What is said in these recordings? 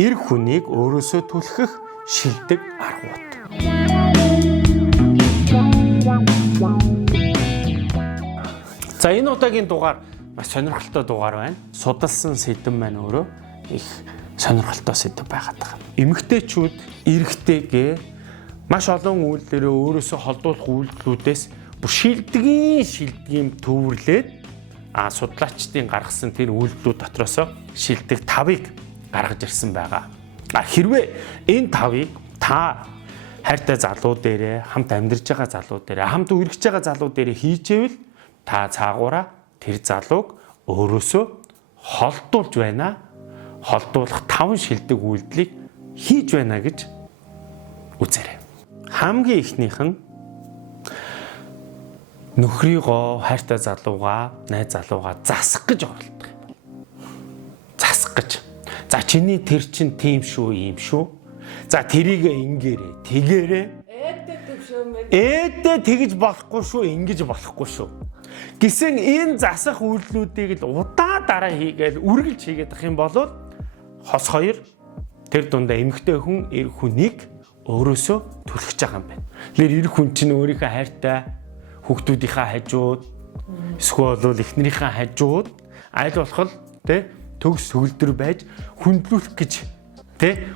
эр хүнийг өөрөөсөө түлхэх шилдэг аргууд. За энэ удаагийн дугаар маш сонирхолтой дугаар байна. Судалсан сэдэв маань өөрөө их сонирхолтой сэдэв байгаад байгаа. Эмэгтэйчүүд эрэгтэйгээ маш олон үйлдэлээр өөрөөсөө холдуулах үйлдэлүүдээс бүр шилдгийн төвөрлээд судлаачдын гаргасан тэр үйлдэлүүд дотроос шилдэг 5-ыг гаргаж ирсэн байгаа. Хэрвээ энэ 5-ыг та хайртай залуу дээрээ, хамт амьдарч байгаа залуу дээрээ, хамт үргэж байгаа залуу дээрээ хийжээвэл та цаагаараа тэр залууг өөрөөсөө холдуулж байна. Холдуулах 5 шилдэг үйлдэлийг хийж байна гэж үзээрэй. Хамгийн ихнийх нь нөхрийгөө, хайртай залуугаа, найз залуугаа засах гэж оролдох юм. Засах гэж. За чиний тэр чин тийм шүү, ийм шүү. За тэрийг ингээрээ, тэгээрээ. Ээдээ тэгж болохгүй шүү, ингэж болохгүй шүү. Гэсэн энэ засах үйлдэлүүдийг л удаа дараа хийгээл үргэлж хийгээд ах юм бол хос хоёр тэр дундаа эмэгтэй хүн эр хүнийг өөрөөсөө түлхэж байгаа юм байна. Тэгэхээр эр хүн чинь өөрийнхөө хайртай хүүхдүүдийнхээ хажууд эсвэл эхнэрийнхээ хажууд аль болох төгс сөгөлдөр байж хүндлүүлэх гэж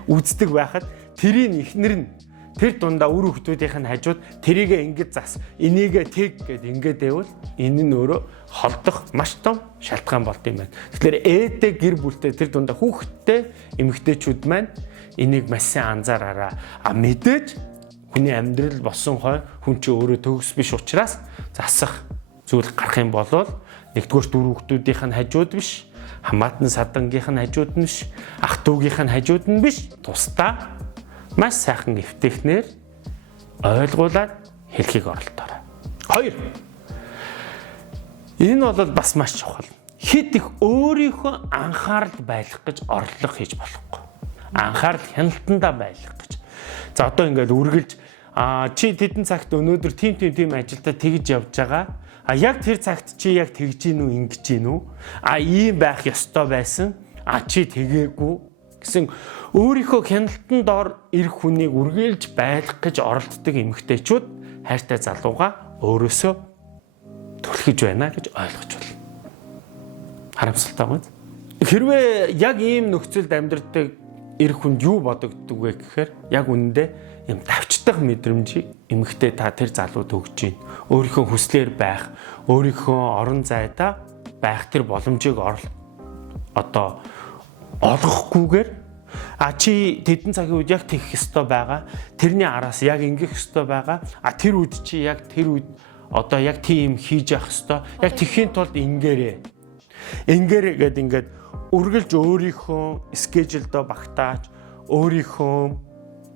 үздэг байхад тэрийн эхнэр нь тэр дундаа үр хүүхдүүдийнх нь хажууд тэрийг ингэж зас, энийгээ тэг гэд ингэж байвал энэ нь өөрөө холдох маш том шалтгаан болд юм байна. Тэгэхээр ээдээ гэр бүлтэй тэр дундаа хүүхдтэй эмэгтэйчүүд маань энийг маш сайн анзаараараа. Мэдээж хүний амьдрал босон хой хүн чи өөрөө төгс биш учраас засах зүйл гарах юм бол нэгдүгээр дүү хүүхдүүдийнх нь хажууд биш, хамаатан садангийнх нь хажууд нь биш, ах дүүгийнх нь хажууд нь биш, тусдаа маш сайхан эвтэхнэр ойлгуулад хэлхийг оролдоорой. 2. Энэ бол бас маш чухал. Хэд их өөрийнхөө анхаарал байлгах гэж орлого хийж болохгүй. Анхаарал хяналтандаа байлгах гэж. За одоо ингээд үргэлж чи тэдэн цагт өнөөдөр тийм ажилдаа тэгж явж байгаа. Яг тэр цагт чи яг тэгж гин үү, ингэж гин үү? Ийм байх ёстой байсан. Чи тэгээгүй гэсэн өөрийнхөө хяналтанд дор эр хүнийг үргэлж байлгах гэж оролддог эмэгтэйчүүд хайртай залууга өөрөөсөө түлхэж байна гэж ойлгож байна. Харамсалтай байна. Хэрвээ яг ийм нөхцөлд амьдрдаг эр хүнд юу бодогддог вэ гэхээр яг үнэндээ юм давчдах мэдрэмжийг эмэгтэй та тэр залууд өгч байна. Өөрийнхөө хүслээр байх, өөрийнхөө орон зайдаа байх тэр боломжийг олгохгүйгээр чи тэдэн цагийн үед яг тэгэх ёстой байгаа. Тэрний араас яг ингэх ёстой байгаа. Тэр үед чи яг тэр үед яг тийм хийж явах ёстой. Яг тэхийн тулд ингээрээ гэд ингээд үргэлж өөрийнхөө скежлдөө багтааж, өөрийнхөө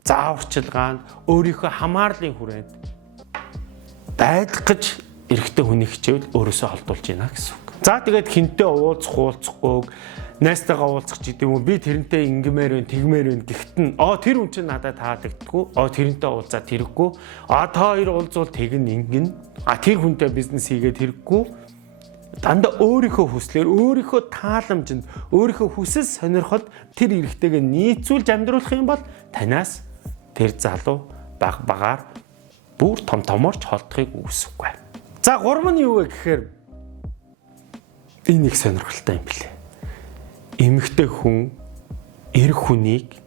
зааварчилгаанд, өөрийнхөө хамаарлын хүрээнд байлгах гэж эрэгтэй хүний хичээвэл өөрөөсөө холдуулж байна гэсэн үг. За тэгээд хинтээ уулзахгүй найстайгаа уулзах ч гэдэм үү, би тэрнтэй ингэмээр байна, тэгмээр байна гэхдээ тэр хүн чинь надад таалагддаггүй. Тэрнтэй уулзаад хэрэггүй. Та хоёр уулзвал тэгнэ ингэн. Тэр хүнтэй бизнес хийгээд хэрэггүй. Дандаа өөрийнхөө хүслээр, өөрийнхөө тааламжинд, өөрийнхөө хүсэл сонирхолд тэр эрэгтэйгээ нийцүүлж амьдруулах юм бол танаас тэр залуу багаар бүр томорч холдохыг үүсэхгүй. За 3 нь юу вэ гэхээр энэ их сонирхолтой юм билээ. Эмэгтэй хүн эр хүнийг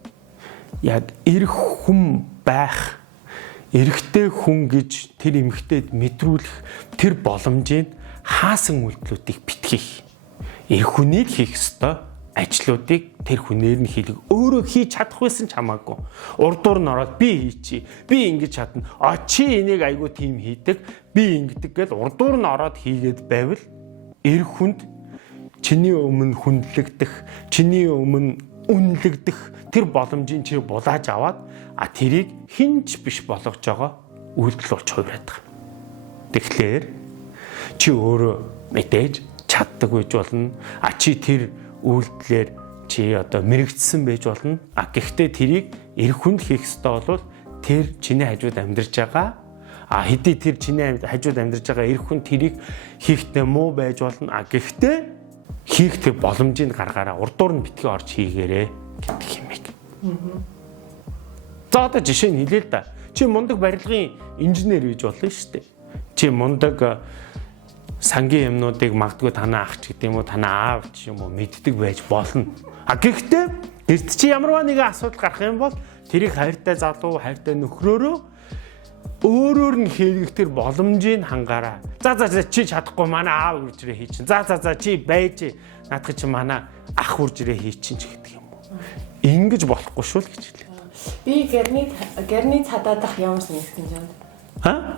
яг эр хүн байх, эрэгтэй хүн гэж тэр эмэгтэйд мэдрүүлэх тэр боломжийг хаасан үйлдэлүүдийг битгийх. Эр хүнийг хийх ёстой ажлуудыг тэр хүнээр нь хийлэг. Өөрөө хийж чадах байсан ч хамаагүй. Урдуур нь ороод би хийчи. Би ингэж чадна. Чи энийг айгүй тийм хийдэг. Би ингэдэг гэж урдуур нь ороод хийгээд байвал эр хүнд чиний өмнө хүндлэгдэх, чиний өмнө үнэлэгдэх тэр боломжийг чи булааж аваад тэрийг хинч биш болгож байгаа үйлдэл болж хувираад байгаа. Тэгэхээр чи өөрөө мэдээж чаддаг байж болно. Чи тэр үйлдэлээр чи мэрэгдсэн байж болно. Гэхдээ тэрийг эр хүнд хийх ёстой бол тэр чиний хажууд амьдарч байгаа. Хэдий тэр чиний хажууд амьдарч байгаа эр хүн тэрийг хийхдээ муу байж болно. Гэхдээ хийх тэр боломжийг гаргаараа урдуур нь битгий орж хийгээрэй гэдэг юм. За одоо жишээ нь хэлээ л да. Чи мундаг барилгын инженер гэж болно шүү дээ. Чи мундаг сангийн юмнуудыг магадгүй танаа ах ч гэдэг юм уу, танаа аав ч юм уу мэддэг байж болно. А гэхдээ эрт чи ямарваа нэгэн асуудал гарах юм бол тэрийг хайртай залуу, хайртай нөхрөөрөө өөрөөр нь хийлгэх боломжийг хангаараа. За чи чадахгүй манай аав үржирээ хий чинь. За чи байж наадах чи манай ах үржирээ хий чинь ч гэдэг юм уу. Ингэж болохгүй шүү л гэж хэлээ. Би гэрний цадаадах ямар санагдсан юм.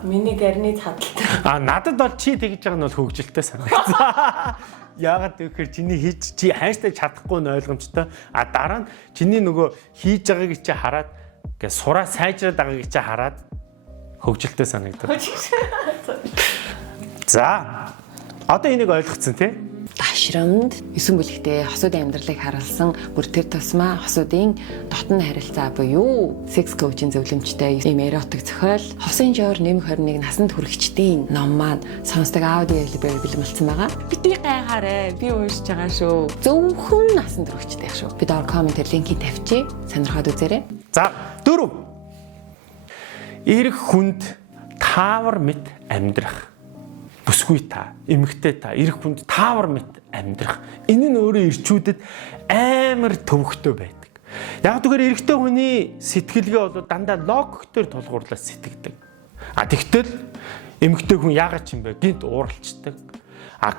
Миний гэрний цадалтай. Надад бол чи тэгж байгаа нь бол хөвгөлтэй санагдсан. Яагаад гэвэл чиний хийж чи хайртай чадахгүй нь ойлгомжтой. Дараа нь чиний нөгөө хийж байгааг чи хараад гээ сураа сайжраад байгааг чи хараад хөвгөлтэй санагдав. За. Одоо энийг ойлгоцсон тий? Дашрамд 9 бүлэгтээ хосуудын амьдралыг харуулсан бүр тэр тусмаа хосуудын дотн харилцаа буюу секс коучинг зөвлөмжтэй ийм эротик зохиол хосын жоор нэмэх 21 насанд хүрэхчдийн ном маань сонсдог аудио хэлбэрээр бэлэмэлсэн байгаа. Бити гайхаарэ. Би уншиж байгаа шүү. Зөвхөн насанд хүрэхчтэй шүү. Би доор комментээр линкийг тавьчих. Сонирхоод үзээрэй. За 4. Ирэх хүнд таавар мэт амьдрах. Бүсгүй та, эмэгтэй та, ирэх хүнд таавар мэт амьдрах. Энэ нь өөрөө ирчүүдэд амар төвөгтэй байдаг. Яг тэгэхээр эрэгтэй хүний сэтгэлгээ бол дандаа логиктээр тулгуурлаж сэтгэдэг. Тэгтэл эмэгтэй хүн яагаад ч юм бэ? Гинт ууралцдаг.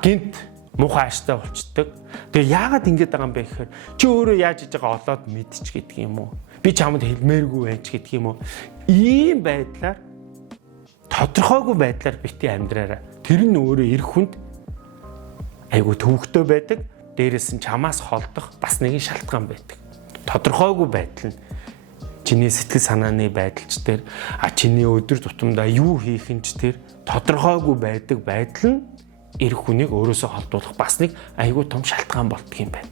Гинт муухай ааштай болчдөг. Тэгээ яагаад ингэж байгаа юм бэ гэхээр чи өөрөө яаж хийж байгаа олоод мэдчих гэдэг юм уу? Би чамд хэлмээргүй байж гэдэг юм уу? Ийм байдлаар тодорхойгүй байдлаар бити амьдраарай. Тэр нь өөрөө ирэх хүнд айгүй төвөгтэй байдаг. Дээрээс нь чамаас холдох бас нэгэн шалтгаан байдаг. Тодорхойгүй байдал нь чиний сэтгэл санааны байдалч тэр чиний өдөр тутамдаа юу хийх нь ч тэр тодорхойгүй байдаг байдал нь ирэх хүнийг өөрөөсөө холдуулах бас нэг айгүй том шалтгаан болдго юм байна.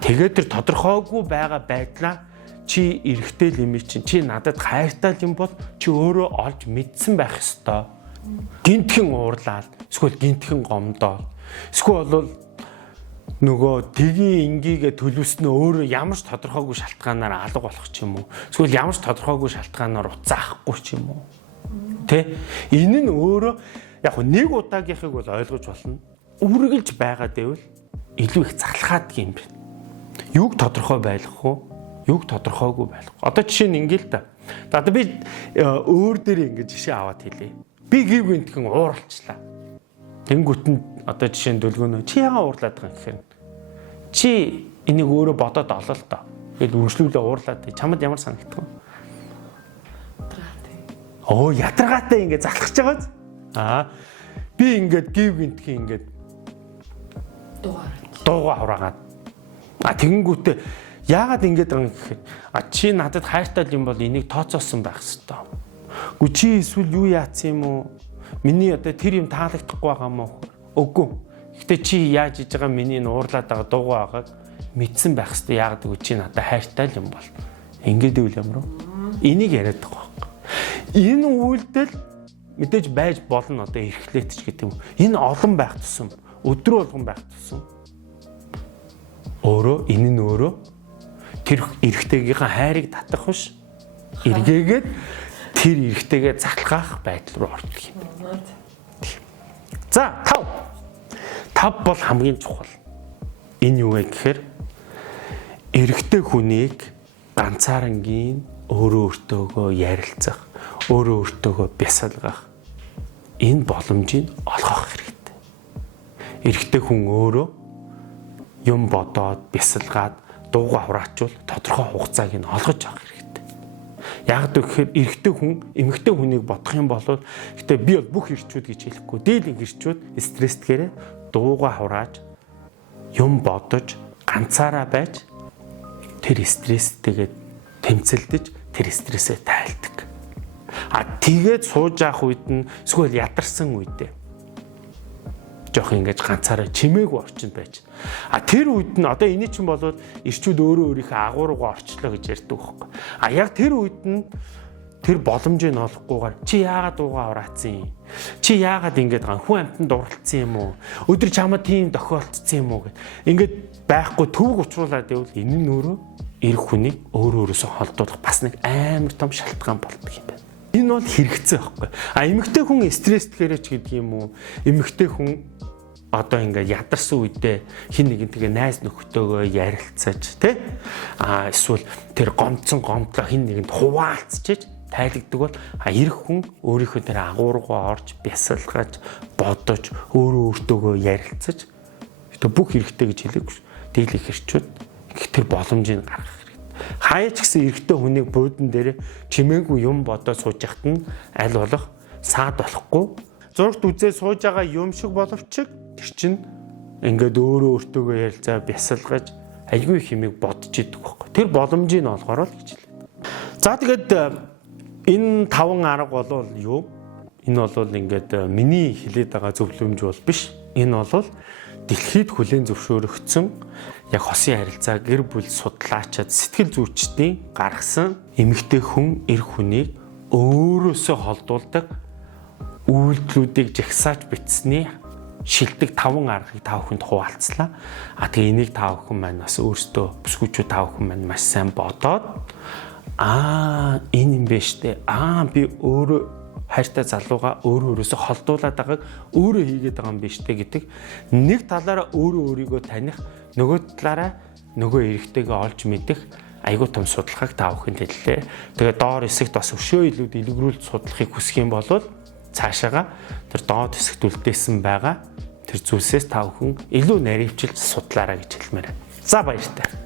Тэгээд тэр тодорхойгүй байгаа байдлаа чи эрэхтэй юм чи надад хайртай юм бол чи өөрөө олж мэдсэн байх ёстой. Гинтхэн уурлаад, эсвэл гинтхэн гомдоод, эсвэл бол нөгөө тгийн ингийгээ төлөвснөө өөрөө ямар ч тодорхойгүй шалтгаанаар алга болох ч юм уу. Эсвэл ямар ч тодорхойгүй шалтгаанаар уцаахгүй ч юм уу. Тэ? Энэ нь өөрөө яг нэг удаагийнхыг бол ойлгож болно. Үргэлж байгаад байвал илүү их залхаад юм байна. Юуг тодорхой байлгах уу? Юуг тодорхойгүй байлгах. Одоо жишээ нь ингээл та. Одоо би өөр дээр ингэж жишээ аваад хэлье. Би гів гинтхэн ууралчлаа. Тэнгүүт нь одоо жишээ нь дөлгөөнөө чи яагаад уурлаад байгаа юм гэхээр чи энийг өөрөө бодоод олоо л доо. Тэгэл үргэлжлүүлээ уурлаад чамд ямар санагдах вэ? Ядаргаатай ингэ залхаж байгаа. Би ингээд гів гинтхэн ингээд дуугаа хураагаад. Тэгэнгүүтээ яагаад ингэж байгаа юм гэхээр чи надад хайртай юм бол энийг тооцоосон байх ёстой. Гү чи эсвэл юу яатсан юм уу? Миний одоо тэр юм таалагдахгүй байгаа юм уу? Үгүй. Гэтэ чи яаж хийж байгаа миний нуурлаад байгаа дуугаа байгааг мэдсэн байх ёстой. Яагаад гэвэл чи надад хайртай юм бол. Ингээд ивэл ямар вэ? Энийг яриад байгаа байхгүй. Энэ үйлдэл мэдээж байж болно одоо эрхлээт ч гэдэг юм. Энэ олон байх тусам, өдрө болгон байх тусам. Энэ нь өөрөө тэр эрэгтэйгийнхаа хайрыг татах биш. Эргээгээд тэр эрэгтэйгээ затлахах байдал руу ордог юм. За 5 бол хамгийн чухал. Энэ юу вэ гэхээр эрэгтэй хүнийг ганцаарангийн өөртөөгөө ярилцах, өөртөөгөө бясалгах энэ боломжийг олгох хэрэгтэй. Эрэгтэй хүн өөрөө юм бодоод бясалгаад дуугаа хураачвал тодорхой хугацааг нь олгож авах хэрэгтэй. Яг гэхээр эрэгтэй хүн эмэгтэй хүнийг бодох юм бол гэтээ би бол бүх эрчүүд гэж хэлэхгүй. Дийлэнх эрчүүд стресстгээрээ дуугаа хурааж юм бодож ганцаараа байж тэр стресстэйгээ тэмцэлдэж тэр стрессээ тайлдаг. Тэгээд сууж авах үед нь эсвэл ядарсан үедээ жоох ингэж ганцаараа чимээгүй орчинд байж. Тэр үед нь одоо энэ чинь болоод эрчүүд өөрөө өөрийнхөө агуургаа орчлоо гэж ярьдаг байхгүй. Яг тэр үед нь тэр боломжийг олохгүйгээр чи яагаад дуугаа ураацсан юм? Чи яагаад ингэж байгаа хүн амтанд дурлцсан юм уу? Өдөр чамд тийм тохиолдсон юм уу гэд. Ингээд байхгүй төвөг уучруулад байвал энэ нь өөрөө эрх хүнийг өөрөөсөө холдуулах бас нэг амар том шалтгаан болдог юм байна. Энэ бол хэрэгцээ байхгүй. Эмэгтэй хүн стресстгээрээ ч гэдэг юм уу? Эмэгтэй хүн одоо ингээд ядарсан үедээ хин нэгэн тэгээ найз нөхдөөгөө ярилцаж тий? Эсвэл тэр гомдлоо хин нэгэнд хуваалцчихэж тайлгдаг бол эрх хүн өөрийнхөө тэр агуургоо орж бясалгаж бодож өөртөөгөө ярилцаж бүх хэрэгтэй гэж хэлээгүй. Дийлэх хэрчүүд тэр боломжийг гаргах хэрэгтэй. Хаяа ч гэсэн эрэгтэй хүнийг буудан дээр чимээгүй юм бодоод сууж яхад нь аль болох саад болохгүй. Зурагт үзээ сууж байгаа юм шиг боловч тэр чинь ингээд өөртөөгөө ярилцаа бясалгаж альгүй хэмиг бодож идэг байхгүй. Тэр боломжийг нь олгороо л гэж хэлээ. За тэгээд энэ 5 арга бол юу? Энэ бол ингээд миний хэлээд байгаа зөвлөмж бол биш. Энэ бол дэлхийд хүлээн зөвшөөрөгдсөн яг хосын харилцаа гэр бүл судлаачид сэтгэл зүйчдийн гаргасан эмэгтэй хүн эрх хүнийг өөрөөсөө холдуулдаг үйлдэлүүдийг жагсааж бичсэний шилдэг 5 аргыг та бүхэнд хуваалцлаа. Тэгээ энийг та бүхэн маань бас өөрсдөө бүсгүйчүүд та бүхэн маань маш сайн бодоод энэ юм байна штэ. Би өөрөө хайртай залууга өөрөөсөө холдуулаад байгааг өөрөө хийгээд байгаа юм биш үү гэдэг нэг талаараа өөрийгөө таних, нөгөө талаараа нөгөө эрэгтэйгээ олж мэдэх айгүй том судалгааг та бүхэнд хэллээ. Тэгээ доор хэсэгт бас өшөө илүүд илгэрүүлж судлахыг хүсэх юм бол цаашаага тэр доод хэсэгт үлдээсэн байгаа тэр зүйлсээс та бүхэн илүү наривчилж судлаарай гэж хэлмээр байна. За баяртай.